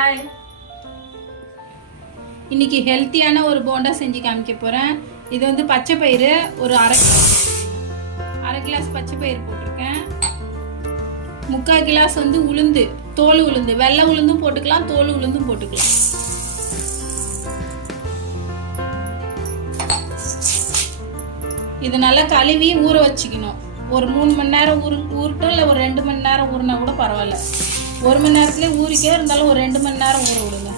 Hi, இன்னைக்கு ஹெல்த்தியான ஒரு போண்டா செஞ்சு காமிக்க போகிறேன். இது வந்து பச்சை பயிறு ஒரு அரை கிளாஸ் பச்சை பயிறு போட்டிருக்கேன். 3/4 கிளாஸ் வந்து உளுந்து, தோல் உளுந்து, வெள்ளை உளுந்தும் போட்டுக்கலாம், தோல் உளுந்தும் போட்டுக்கலாம். இது நல்லா கழுவி ஊற வச்சுக்கணும். ஒரு 3 மணி நேரம் ஊறட்டும், இல்லை ஒரு 2 மணி நேரம் ஊறினா கூட பரவாயில்ல. 1 மணி நேரத்துலேயே ஊறிக்கே இருந்தாலும் ஒரு 2 மணி நேரம் ஊற விடுங்க.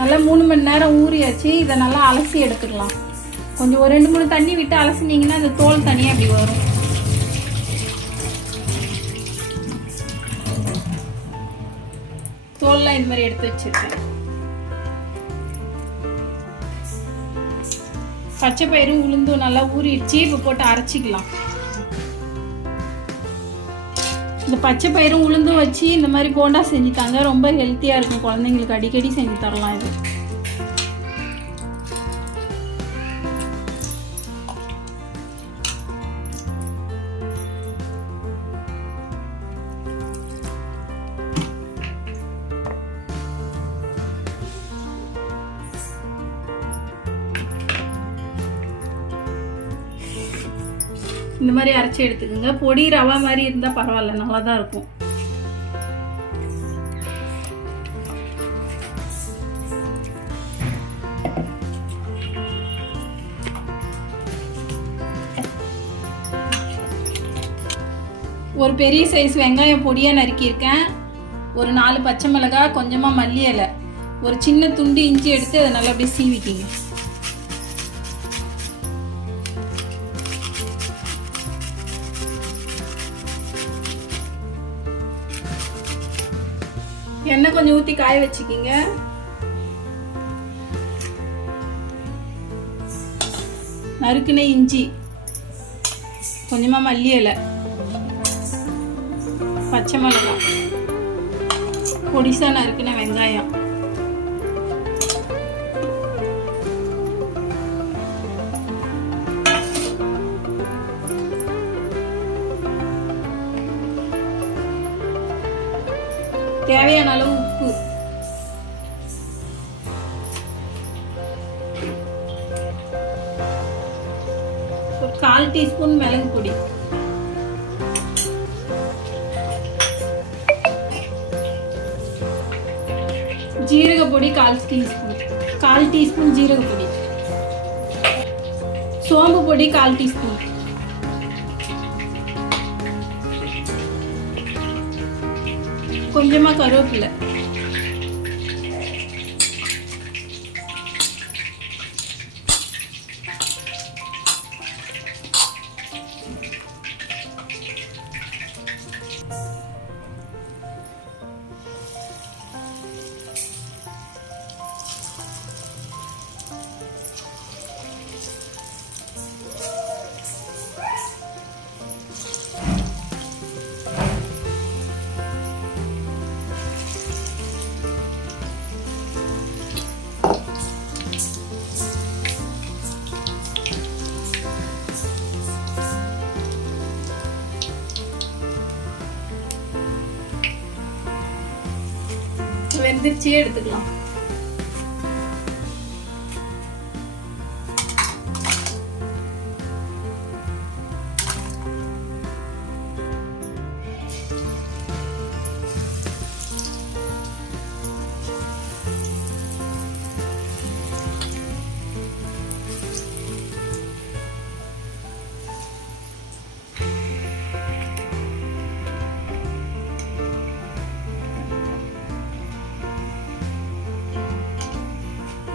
நல்லா 3 மணி நேரம் ஊறியாச்சு. இதை நல்லா அலசி எடுத்துக்கலாம். கொஞ்சம் ஒரு 2-3 தண்ணி விட்டு அலசினீங்கன்னா அந்த தோல் தனியாக அப்படி வரும். தோல்லாம் இது மாதிரி எடுத்து வச்சிருக்கேன். பச்சை பயிரும் உளுந்தும் நல்லா ஊறிடுச்சு. இப்போ போட்டு அரைச்சிக்கலாம். இந்த பச்சை பயிரும் உளுந்தும் வச்சு இந்த மாதிரி போண்டா செஞ்சு தாங்க. ரொம்ப ஹெல்த்தியாக இருக்கும். குழந்தைங்களுக்கு அடிக்கடி செஞ்சு தரலாம். இது இந்த மாதிரி அரைச்சி எடுத்துக்கோங்க. பொடி ரவா மாதிரி இருந்தால் பரவாயில்ல, நல்லா தான் இருக்கும். ஒரு பெரிய சைஸ் வெங்காயம் பொடியாக நறுக்கியிருக்கேன். ஒரு 4 பச்சை மிளகாய், கொஞ்சமாக மல்லி இலை, ஒரு சின்ன துண்டு இஞ்சி எடுத்து அதை நல்லா அப்படியே சீவிக்கிங்க. எண்ணெய் கொஞ்சம் ஊற்றி காய வச்சுக்கிங்க. நறுக்குன இஞ்சி, கொஞ்சமாக மல்லி இலை, பச்சை மிளகாய், பொடிசா நறுக்குன வெங்காயம், தேவையான அளவு உப்பு, ஒரு 1/4 டீஸ்பூன் மிளகு பொடி, ஜீரக பொடி 1/4 டீஸ்பூன் ஜீரக பொடி, சோம்பு பொடி 1/4 டீஸ்பூன், கொஞ்சமா கருவேப்பிலை, வெந்திரிச்சே எடுத்துக்கலாம்.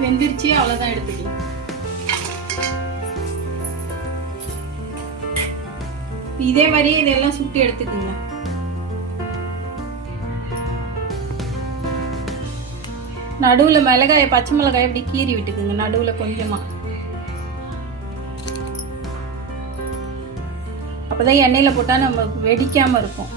வெந்திரிச்சு அவ்வளவுதான் எடுத்துக்கலாம். இதே மாதிரியே இதெல்லாம் சுட்டி எடுத்துக்குங்க. நடுவுல மிளகாய, பச்சை மிளகாய இப்படி கீறி விட்டுக்குங்க. நடுவுல கொஞ்சமா, அப்பதான் எண்ணெயில போட்டா நம்ம வெடிக்காம இருக்கும்.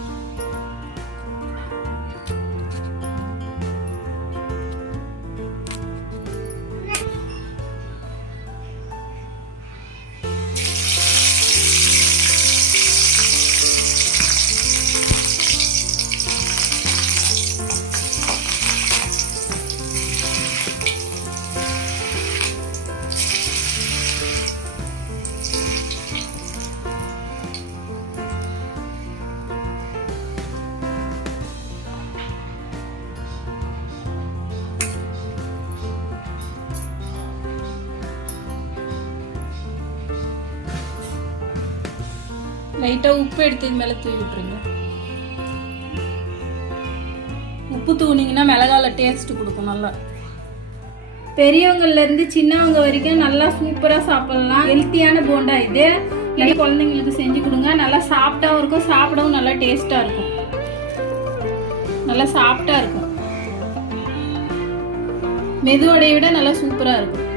லைட்டாக உப்பு எடுத்து இது மேலே தூவி விட்டுருங்க. உப்பு தூவினீங்கன்னா மிளகால டேஸ்ட் கொடுக்கும் நல்லா. பெரியவங்கள்லேருந்து சின்னவங்க வரைக்கும் நல்லா சூப்பராக சாப்பிட்லாம். ஹெல்த்தியான போண்டா இது. நிறைய குழந்தைங்களுக்கு செஞ்சு கொடுங்க. நல்லா சாஃப்டாகவும் இருக்கும், சாப்பிடவும் நல்லா டேஸ்ட்டாக இருக்கும். நல்லா சாஃப்டாக இருக்கும். மெதுவடையை விட நல்லா சூப்பராக இருக்கும்.